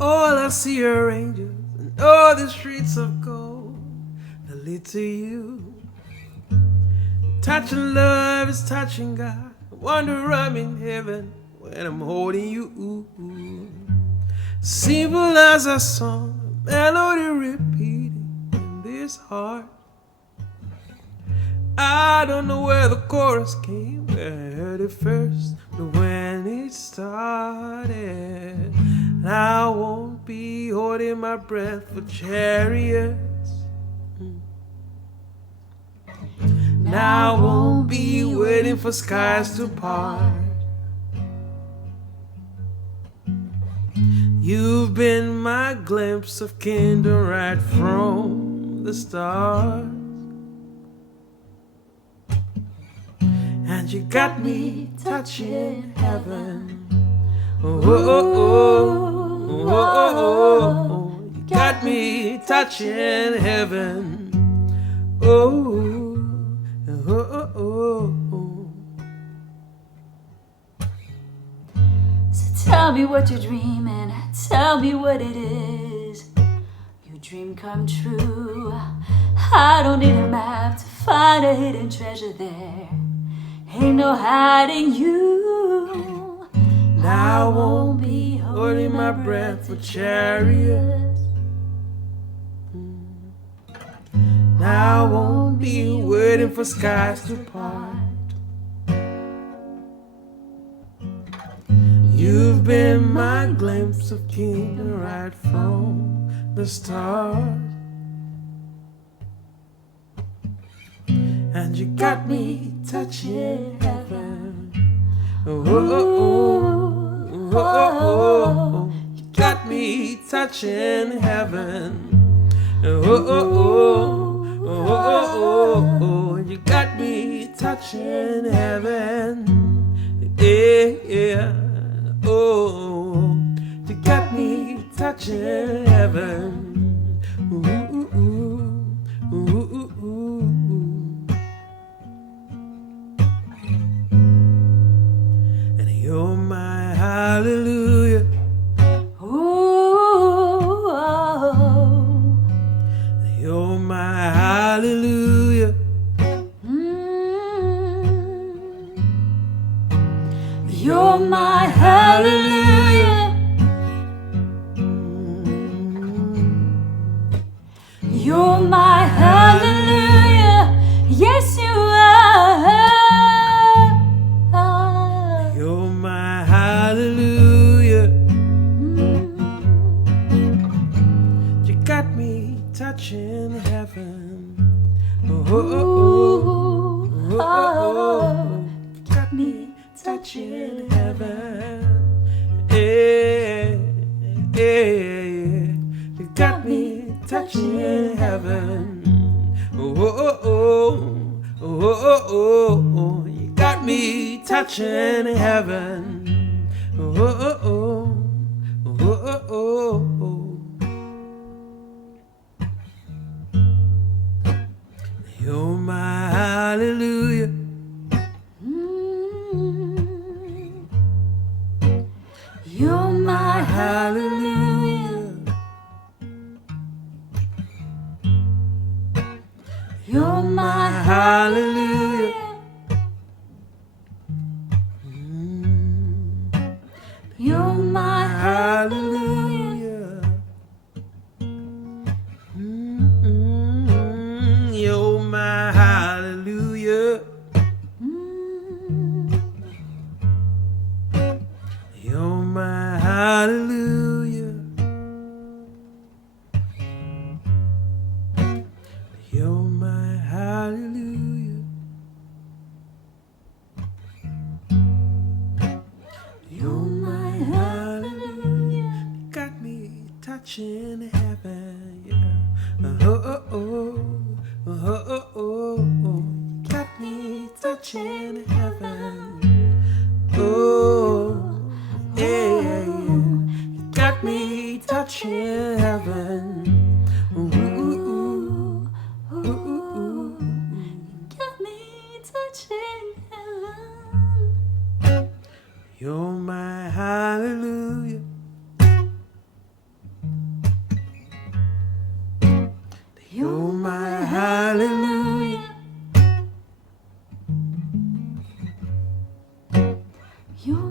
All I see are angels and all the streets of gold that lead to you. Touching love is touching God. I wonder I'm in heaven when I'm holding you. Simple as a song, a melody repeating in this heart. I don't know where the chorus came, where I heard it first, but when it started, I won't be holding my breath for chariots. Now I won't be waiting for skies to part. You've been my glimpse of kingdom right from the start. And you got me touching heaven. Oh, oh, oh, oh, oh, oh. You got me touching heaven. Oh, oh, oh, oh, oh. So tell me what you're dreaming, tell me what it is. Your dream come true. I don't need a map to find a hidden treasure there. Ain't no hiding you. Now I won't be holding my breath for chariots. Now I won't be waiting for skies to part. You've been my glimpse of kingdom right from the start. And you got me touching heaven. Oh, oh, oh, oh, oh, oh. You got me touching heaven. Oh, oh, oh, oh, oh, oh. You got me touching heaven. Yeah, yeah. Oh, you got me touching heaven. Ooh, ooh, ooh, ooh, ooh, ooh. And you're my hallelujah. Ooh, oh. And you're my hallelujah. You're my hallelujah. You're my hallelujah. Yes, you are. You're my hallelujah. You got me touching heaven. Oh, oh, oh, oh, oh, oh. You got me touching heaven. Yeah, yeah, yeah. You got me touching heaven. Oh, oh, oh, oh, oh, oh, oh. You got me touching heaven. Oh, oh, oh, oh, oh, oh, oh. You're my hallelujah. You're my Hallelujah. You're my Hallelujah. You're my Hallelujah. You're my hallelujah. You're my hallelujah. You're my hallelujah. You're my hallelujah. You got me touching heaven, yeah. Oh, oh, oh, oh, oh, oh, oh. You got me touching heaven. Oh, yeah, yeah, yeah. You got me touching heaven. Ooh, ooh, ooh, ooh, ooh, ooh. got me touching heaven. You're my hallelujah. hallelujah. You